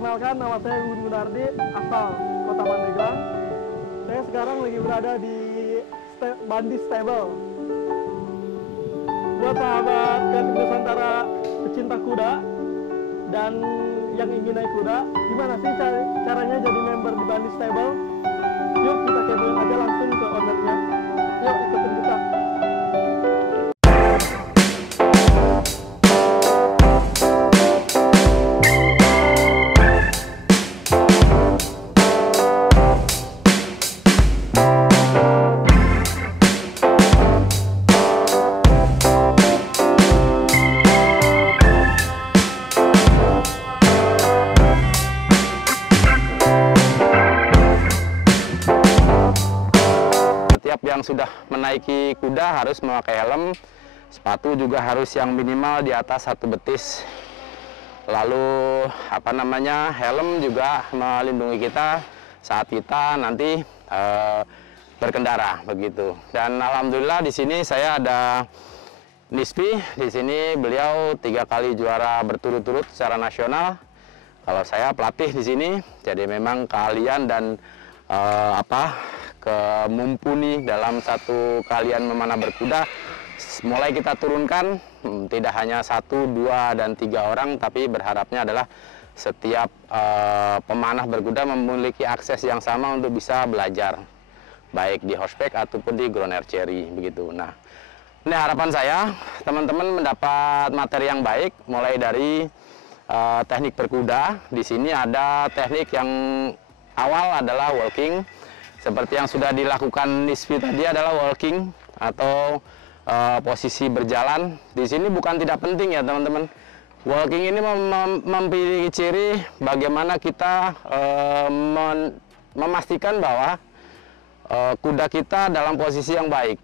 Perkenalkan, nama saya Gun Gunardi, asal Kota Pandeglang. Saya sekarang lagi berada di Bandi Stable. Buat sahabat Kreatif Nusantara pecinta kuda dan yang ingin naik kuda, gimana sih caranya jadi member di Bandi Stable? Yuk kita kepoin aja langsung ke ownernya. Yuk ikutin kita. Yang sudah menaiki kuda harus memakai helm, sepatu juga harus yang minimal di atas 1 betis. Lalu helm juga melindungi kita saat kita nanti berkendara begitu. Dan alhamdulillah di sini saya ada Nispi. Di sini beliau 3 kali juara berturut-turut secara nasional. Kalau saya pelatih di sini, jadi memang keahlian dan mumpuni dalam satu kalian memanah berkuda mulai kita turunkan, tidak hanya 1, 2, dan 3 orang, tapi berharapnya adalah setiap pemanah berkuda memiliki akses yang sama untuk bisa belajar baik di horseback ataupun di ground archery begitu. Nah, ini harapan saya teman-teman mendapat materi yang baik mulai dari teknik berkuda. Di sini ada teknik yang awal adalah walking. Seperti yang sudah dilakukan Nisfi tadi adalah walking atau posisi berjalan. Di sini bukan tidak penting ya teman-teman. Walking ini memiliki ciri bagaimana kita memastikan bahwa kuda kita dalam posisi yang baik.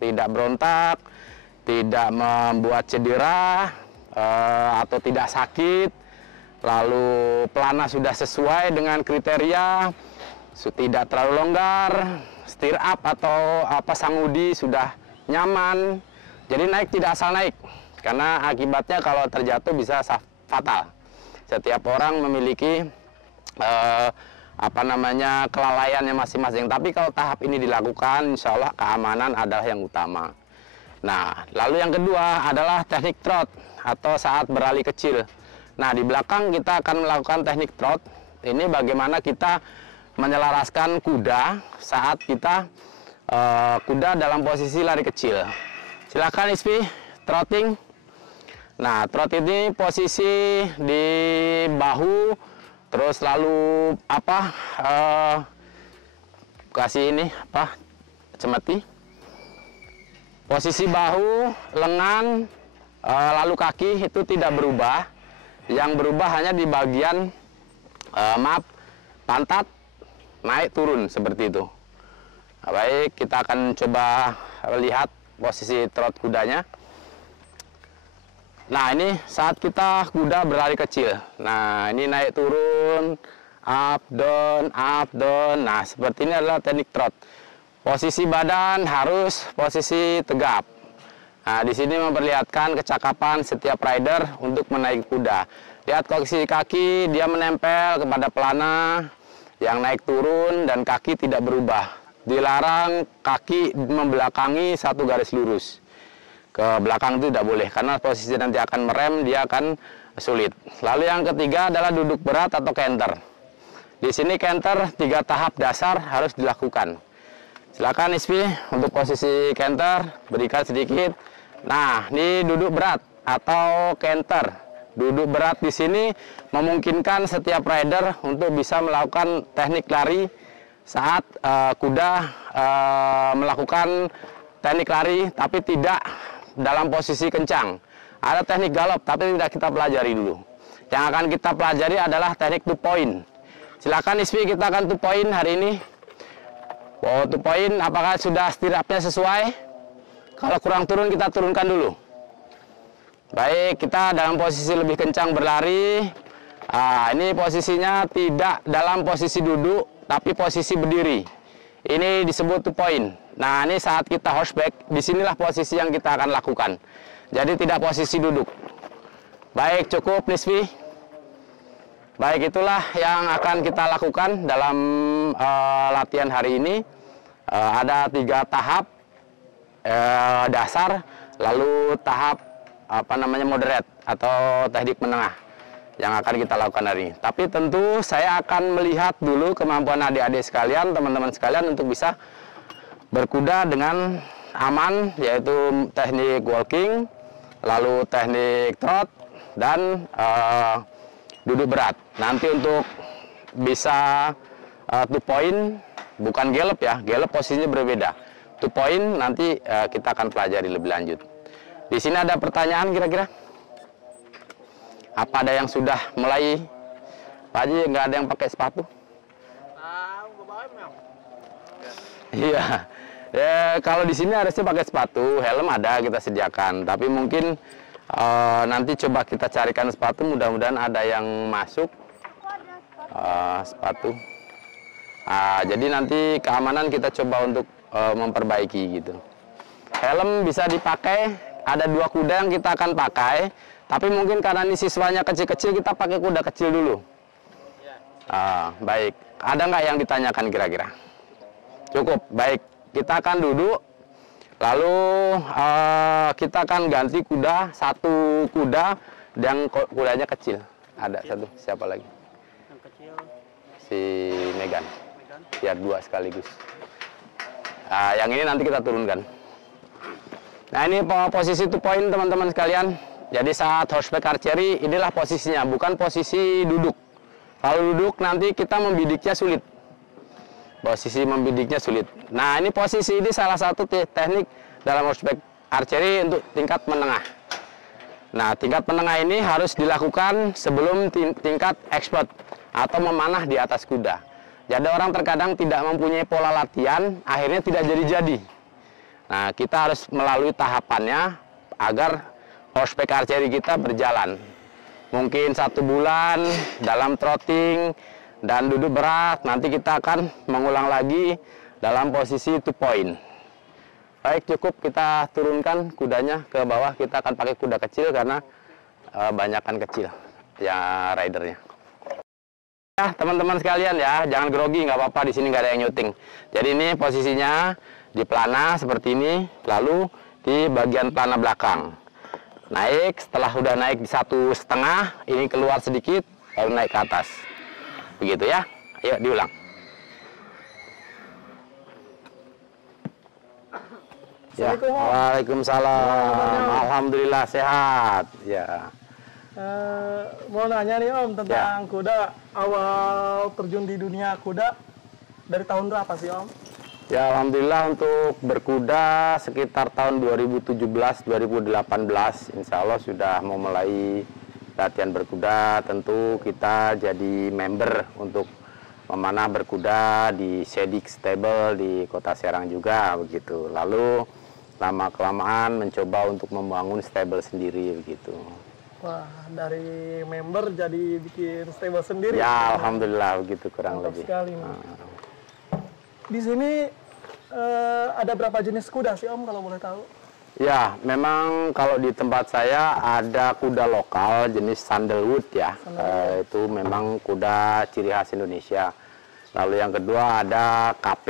Tidak berontak, tidak membuat cedera atau tidak sakit. Lalu pelana sudah sesuai dengan kriteria. Tidak terlalu longgar, steer up atau sangudi sudah nyaman. Jadi naik tidak asal naik, karena akibatnya kalau terjatuh bisa fatal. Setiap orang memiliki kelalaiannya masing-masing. Tapi kalau tahap ini dilakukan, insya Allah keamanan adalah yang utama. Nah, lalu yang kedua adalah teknik trot atau saat berlari kecil. Nah, di belakang kita akan melakukan teknik trot. Ini bagaimana kita menyelaraskan kuda saat kita kuda dalam posisi lari kecil. Silakan Ispi, trotting. Nah, trot ini posisi di bahu, terus lalu cemeti. Posisi bahu, lengan, lalu kaki itu tidak berubah. Yang berubah hanya di bagian pantat, naik turun seperti itu. Nah, baik, kita akan coba lihat posisi trot kudanya. Nah, ini saat kita kuda berlari kecil. Nah, ini naik turun, up down, up down. Nah, seperti ini adalah teknik trot. Posisi badan harus posisi tegap. Nah, di sini memperlihatkan kecakapan setiap rider untuk menaiki kuda. Lihat posisi kaki, dia menempel kepada pelana. Yang naik turun dan kaki tidak berubah. Dilarang kaki membelakangi 1 garis lurus. Ke belakang itu tidak boleh, karena posisi nanti akan merem, dia akan sulit. Lalu yang ketiga adalah duduk berat atau canter. Di sini canter 3 tahap dasar harus dilakukan. Silakan Ispi untuk posisi canter, berikan sedikit. Nah, ini duduk berat atau canter. Duduk berat di sini memungkinkan setiap rider untuk bisa melakukan teknik lari saat kuda melakukan teknik lari, tapi tidak dalam posisi kencang. Ada teknik galop, tapi tidak kita pelajari dulu. Yang akan kita pelajari adalah teknik 2 point. Silakan Ispi, kita akan 2 point hari ini. 2 point, apakah sudah stirapnya sesuai? Kalau kurang turun, kita turunkan dulu. Baik, kita dalam posisi lebih kencang berlari. Ini posisinya tidak dalam posisi duduk, tapi posisi berdiri. Ini disebut 2 point. Nah, ini saat kita horseback, disinilah posisi yang kita akan lakukan. Jadi tidak posisi duduk. Baik, cukup Nisfi. Baik, itulah yang akan kita lakukan dalam latihan hari ini. Ada 3 tahap dasar, lalu tahap moderate atau teknik menengah yang akan kita lakukan hari ini. Tapi tentu saya akan melihat dulu kemampuan adik-adik sekalian, teman-teman sekalian untuk bisa berkuda dengan aman, yaitu teknik walking, lalu teknik trot, dan duduk berat. Nanti untuk bisa 2 point, bukan gallop ya, gallop posisinya berbeda. 2 point nanti kita akan pelajari lebih lanjut. Di sini ada pertanyaan kira-kira? Apa ada yang sudah mulai? Pak Haji, nggak ada yang pakai sepatu? Iya. Ya, kalau di sini harusnya pakai sepatu, helm ada kita sediakan. Tapi mungkin nanti coba kita carikan sepatu, mudah-mudahan ada yang masuk. Sepatu. Jadi nanti keamanan kita coba untuk memperbaiki gitu. Helm bisa dipakai, ada 2 kuda yang kita akan pakai, tapi mungkin karena ini siswanya kecil-kecil, kita pakai kuda kecil dulu. Baik, ada nggak yang ditanyakan kira-kira? Cukup, baik. Kita akan duduk, lalu kita akan ganti kuda, 1 kuda yang kudanya kecil. Ada 1, siapa lagi? Yang kecil. Si Megan. Biar 2 sekaligus. Yang ini nanti kita turunkan. Nah, ini posisi 2 point teman-teman sekalian. Jadi saat horseback archery, inilah posisinya, bukan posisi duduk. Kalau duduk nanti kita membidiknya sulit. Posisi membidiknya sulit. Nah, ini posisi ini salah satu teknik dalam horseback archery untuk tingkat menengah. Nah, tingkat menengah ini harus dilakukan sebelum tingkat expert atau memanah di atas kuda. Jadi orang terkadang tidak mempunyai pola latihan, akhirnya tidak jadi-jadi. Nah, kita harus melalui tahapannya agar horseback archery kita berjalan. Mungkin 1 bulan dalam trotting dan duduk berat, nanti kita akan mengulang lagi dalam posisi 2 point. Baik, cukup kita turunkan kudanya ke bawah. Kita akan pakai kuda kecil karena banyakan kecil ya ridernya. Ya, teman-teman sekalian ya, jangan grogi, nggak apa-apa, di sini nggak ada yang nyuting. Jadi ini posisinya di pelana seperti ini, lalu di bagian pelana belakang. Naik, setelah udah naik di 1,5, ini keluar sedikit, lalu naik ke atas. Begitu ya, ayo diulang. Ya, waalaikumsalam. Alhamdulillah sehat. Ya. Mau nanya nih Om tentang kuda, awal terjun di dunia kuda dari tahun berapa sih Om? Ya, alhamdulillah untuk berkuda sekitar tahun 2017-2018, insya Allah sudah mau mulai latihan berkuda. Tentu kita jadi member untuk memanah berkuda di Sedik Stable di Kota Serang juga begitu. Lalu lama-kelamaan mencoba untuk membangun stable sendiri begitu. Wah, dari member jadi bikin stable sendiri. Ya, alhamdulillah begitu kurang Mantap lebih. sekali. Di sini ada berapa jenis kuda sih Om kalau boleh tahu? Ya, memang kalau di tempat saya ada kuda lokal jenis sandalwood ya. Itu memang kuda ciri khas Indonesia. Lalu yang kedua ada KP,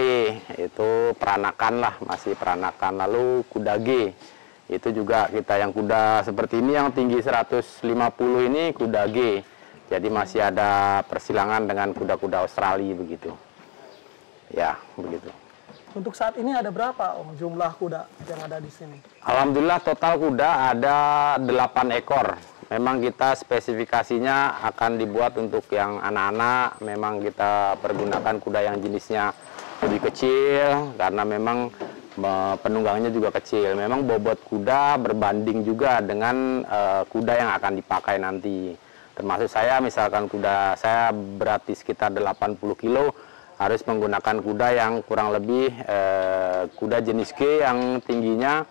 itu peranakan lah, masih peranakan. Lalu kuda G, itu juga kita yang kuda seperti ini yang tinggi 150 ini kuda G. Jadi masih ada persilangan dengan kuda-kuda Australia begitu. Ya, begitu. Untuk saat ini ada berapa Om jumlah kuda yang ada di sini? Alhamdulillah total kuda ada 8 ekor. Memang kita spesifikasinya akan dibuat untuk yang anak-anak. Memang kita pergunakan kuda yang jenisnya lebih kecil karena memang penunggangnya juga kecil. Memang bobot kuda berbanding juga dengan kuda yang akan dipakai nanti. Termasuk saya, misalkan kuda saya berat di sekitar 80 kilo, harus menggunakan kuda yang kurang lebih kuda jenis G yang tingginya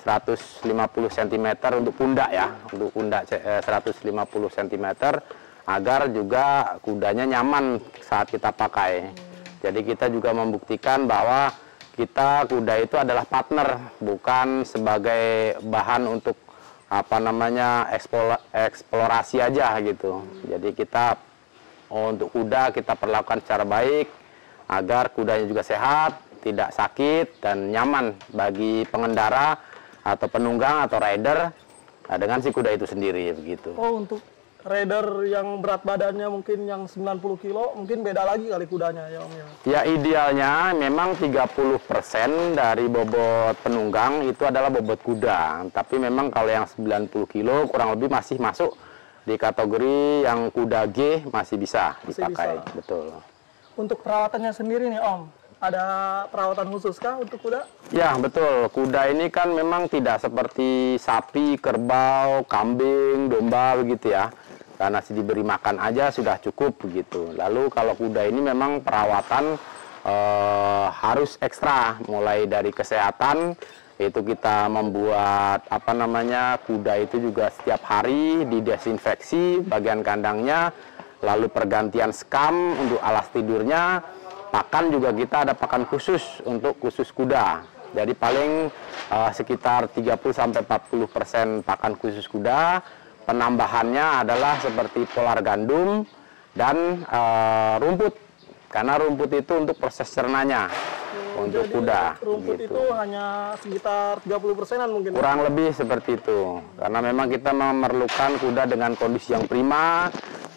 150 cm untuk pundak ya, untuk pundak 150 cm agar juga kudanya nyaman saat kita pakai. Jadi kita juga membuktikan bahwa kita kuda itu adalah partner, bukan sebagai bahan untuk apa namanya eksplorasi aja gitu. Jadi kita untuk kuda kita perlakukan secara baik agar kudanya juga sehat, tidak sakit dan nyaman bagi pengendara atau penunggang atau rider dengan si kuda itu sendiri begitu. Oh, untuk rider yang berat badannya mungkin yang 90 kilo mungkin beda lagi kali kudanya ya Om ya? Ya idealnya memang 30% dari bobot penunggang itu adalah bobot kuda. Tapi memang kalau yang 90 kilo kurang lebih masih masuk di kategori yang kuda G masih bisa dipakai. Bisa. Betul. Untuk perawatannya sendiri nih Om, ada perawatan khusus kah untuk kuda? Ya betul, kuda ini kan memang tidak seperti sapi, kerbau, kambing, domba begitu ya. Karena diberi makan aja sudah cukup begitu. Lalu kalau kuda ini memang perawatan harus ekstra, mulai dari kesehatan, itu kita membuat kuda itu juga setiap hari didesinfeksi bagian kandangnya, lalu pergantian skam untuk alas tidurnya, pakan juga kita ada pakan khusus untuk khusus kuda. Jadi paling sekitar 30-40% pakan khusus kuda. Penambahannya adalah seperti polar gandum dan rumput, karena rumput itu untuk proses cernanya untuk jadi kuda. Rumput gitu. itu hanya sekitar 30%-an mungkin? Kurang lebih seperti itu, karena memang kita memerlukan kuda dengan kondisi yang prima,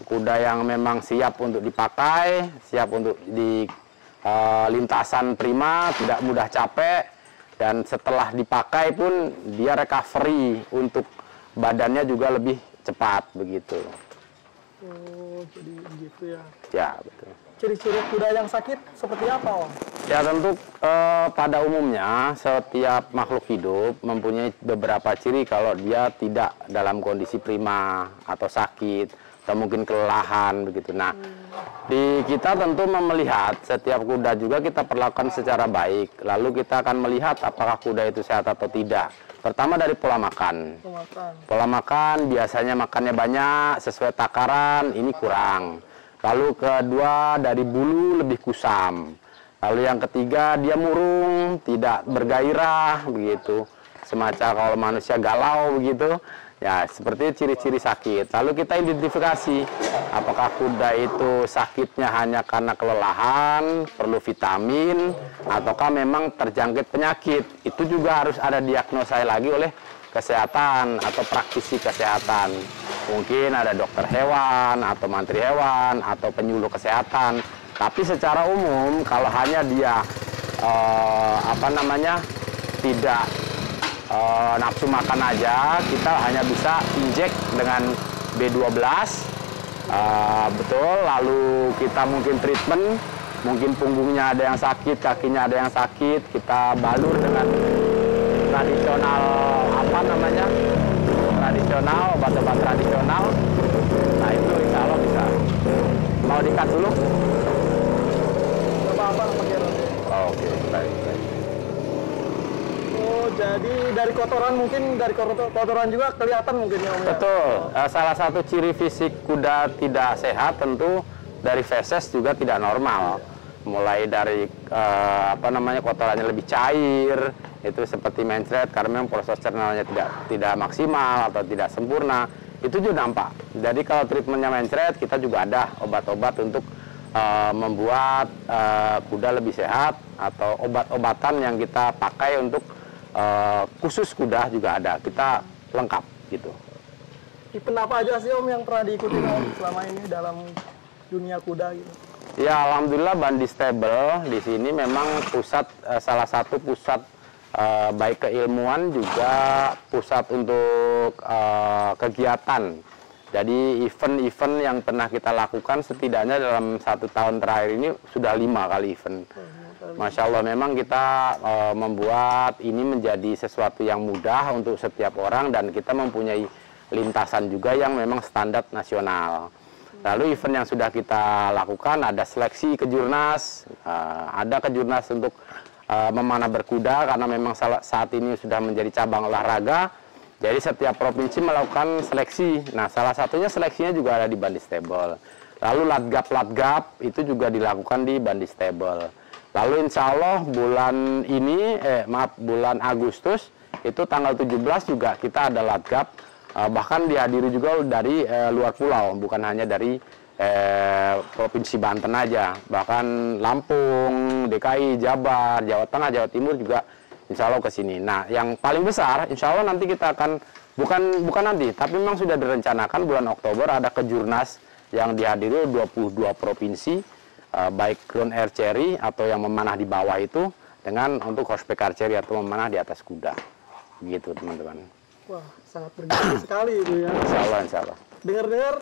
kuda yang memang siap untuk dipakai, siap untuk di lintasan prima, tidak mudah capek, dan setelah dipakai pun dia recovery untuk badannya juga lebih cepat begitu. Oh, jadi begitu ya. Ya, betul. Ciri-ciri kuda yang sakit seperti apa Om? Ya tentu pada umumnya setiap makhluk hidup mempunyai beberapa ciri kalau dia tidak dalam kondisi prima atau sakit atau mungkin kelelahan begitu. Nah, di kita tentu melihat setiap kuda juga kita perlakukan secara baik. Lalu kita akan melihat apakah kuda itu sehat atau tidak. Pertama dari pola makan. Pola makan biasanya makannya banyak sesuai takaran, ini kurang. Lalu kedua dari bulu lebih kusam. Lalu yang ketiga dia murung, tidak bergairah begitu. Semacam kalau manusia galau begitu. Ya, seperti ciri-ciri sakit. Lalu kita identifikasi apakah kuda itu sakitnya hanya karena kelelahan, perlu vitamin, ataukah memang terjangkit penyakit. Itu juga harus ada diagnosa lagi oleh kesehatan atau praktisi kesehatan. Mungkin ada dokter hewan, atau mantri hewan, atau penyuluh kesehatan. Tapi secara umum, kalau hanya dia tidak nafsu makan aja, kita hanya bisa injek dengan B12, betul. Lalu kita mungkin treatment, mungkin punggungnya ada yang sakit, kakinya ada yang sakit, kita balur dengan tradisional obat-obat tradisional. Nah itu insya Allah bisa. Mau dikat dulu? Apa-apa pakai roti. Oke, baik. Oh, jadi dari kotoran mungkin, dari kotoran juga kelihatan mungkin ya Om ya? Betul. Salah satu ciri fisik kuda tidak sehat tentu dari feses juga tidak normal. Mulai dari kotorannya lebih cair, itu seperti mencret karena memang proses cernanya tidak maksimal atau tidak sempurna, itu juga nampak. Jadi kalau treatmentnya mencret, kita juga ada obat-obat untuk membuat kuda lebih sehat, atau obat-obatan yang kita pakai untuk khusus kuda juga ada, kita lengkap gitu. Event apa aja sih Om yang pernah diikuti Om selama ini dalam dunia kuda gitu? Ya alhamdulillah Bandi Stable di sini memang salah satu pusat baik keilmuan juga pusat untuk kegiatan. Jadi event-event yang pernah kita lakukan setidaknya dalam 1 tahun terakhir ini sudah 5 kali event. Masya Allah memang kita membuat ini menjadi sesuatu yang mudah untuk setiap orang, dan kita mempunyai lintasan juga yang memang standar nasional. Lalu event yang sudah kita lakukan ada seleksi kejurnas, ada kejurnas untuk memanah berkuda karena memang saat ini sudah menjadi cabang olahraga. Jadi setiap provinsi melakukan seleksi. Nah, salah satunya seleksinya juga ada di Bandi Stable. Lalu latgap itu juga dilakukan di Bandi Stable. Lalu insya Allah bulan Agustus itu tanggal 17 juga kita ada latgap. Bahkan dihadiri juga dari luar pulau, bukan hanya dari Provinsi Banten aja, bahkan Lampung, DKI, Jabar, Jawa Tengah, Jawa Timur juga insya Allah ke sini. Nah, yang paling besar insya Allah nanti kita akan, bukan nanti, tapi memang sudah direncanakan bulan Oktober ada kejurnas yang dihadiri 22 provinsi, baik ground archery atau yang memanah di bawah itu, dengan untuk horseback archery atau memanah di atas kuda. Begitu teman-teman. Wah, sangat berguna sekali itu ya. Insya Allah, insya Allah. Dengar-dengar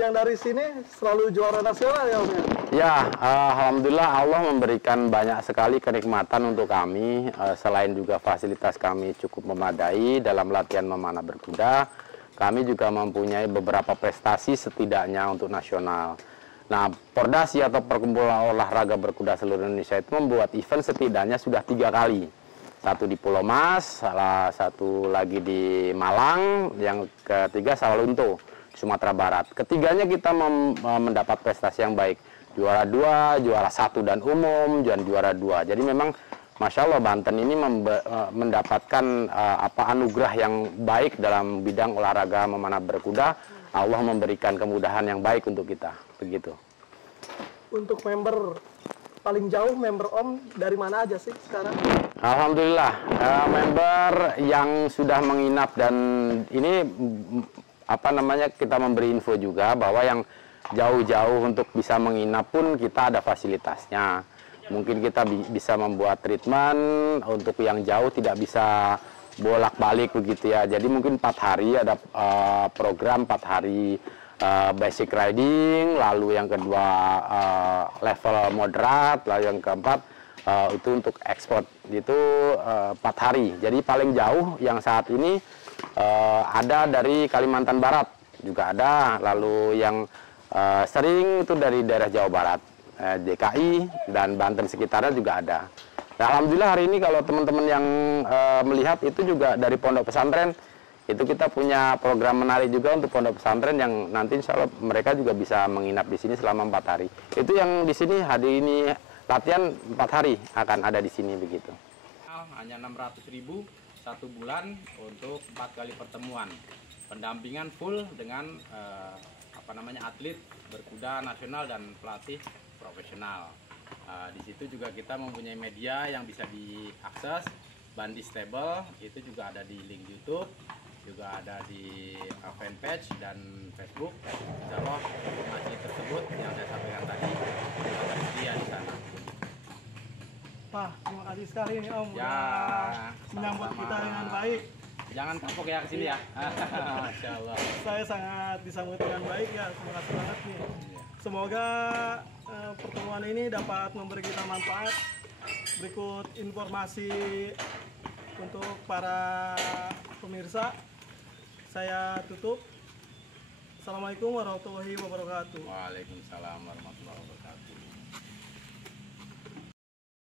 yang dari sini selalu juara nasional ya Om ya? Ya, alhamdulillah Allah memberikan banyak sekali kenikmatan untuk kami. Selain juga fasilitas kami cukup memadai dalam latihan memanah berkuda, kami juga mempunyai beberapa prestasi setidaknya untuk nasional. Nah, Pordasi atau Perkumpulan Olahraga Berkuda Seluruh Indonesia itu membuat event setidaknya sudah 3 kali. Satu di Pulau Mas, satu lagi di Malang, yang ketiga Sawalunto, Sumatera Barat. Ketiganya kita mendapat prestasi yang baik. Juara 2, juara 1 dan umum, dan juara 2. Jadi memang Masya Allah Banten ini mendapatkan anugerah yang baik dalam bidang olahraga memanah berkuda. Allah memberikan kemudahan yang baik untuk kita. Begitu. Untuk member paling jauh, member Om dari mana aja sih sekarang? Alhamdulillah, member yang sudah menginap, dan ini kita memberi info juga bahwa yang jauh-jauh untuk bisa menginap pun kita ada fasilitasnya. Mungkin kita bisa membuat treatment untuk yang jauh tidak bisa bolak-balik begitu ya. Jadi mungkin 4 hari ada program 4 hari basic riding, lalu yang kedua level moderat, lalu yang keempat itu untuk ekspor itu 4 hari. Jadi paling jauh yang saat ini ada dari Kalimantan Barat juga ada, lalu yang sering itu dari daerah Jawa Barat, DKI dan Banten sekitarnya juga ada. Nah, alhamdulillah hari ini kalau teman-teman yang melihat itu juga dari pondok pesantren, itu kita punya program menarik juga untuk pondok pesantren yang nanti insya Allah mereka juga bisa menginap di sini selama 4 hari. Itu yang di sini hari ini latihan 4 hari akan ada di sini begitu. Hanya 600.000 1 bulan untuk 4 kali pertemuan. Pendampingan full dengan atlet berkuda nasional dan pelatih profesional. Di situ juga kita mempunyai media yang bisa diakses. Bandi Stable itu juga ada di link YouTube, juga ada di fanpage dan Facebook. Insya Allah informasi tersebut yang saya sampaikan tadi juga tersedia di sana. Pak, terima kasih sekali nih Om Ya, menyambut sama-sama. kita dengan baik. Jangan kapok ya ke sini ya. Masya Allah. Saya sangat disambut dengan baik ya, terima kasih banget nih. Semoga pertemuan ini dapat memberi kita manfaat. Berikut informasi untuk para pemirsa. Saya tutup. Assalamualaikum warahmatullahi wabarakatuh. Waalaikumsalam warahmatullahi wabarakatuh.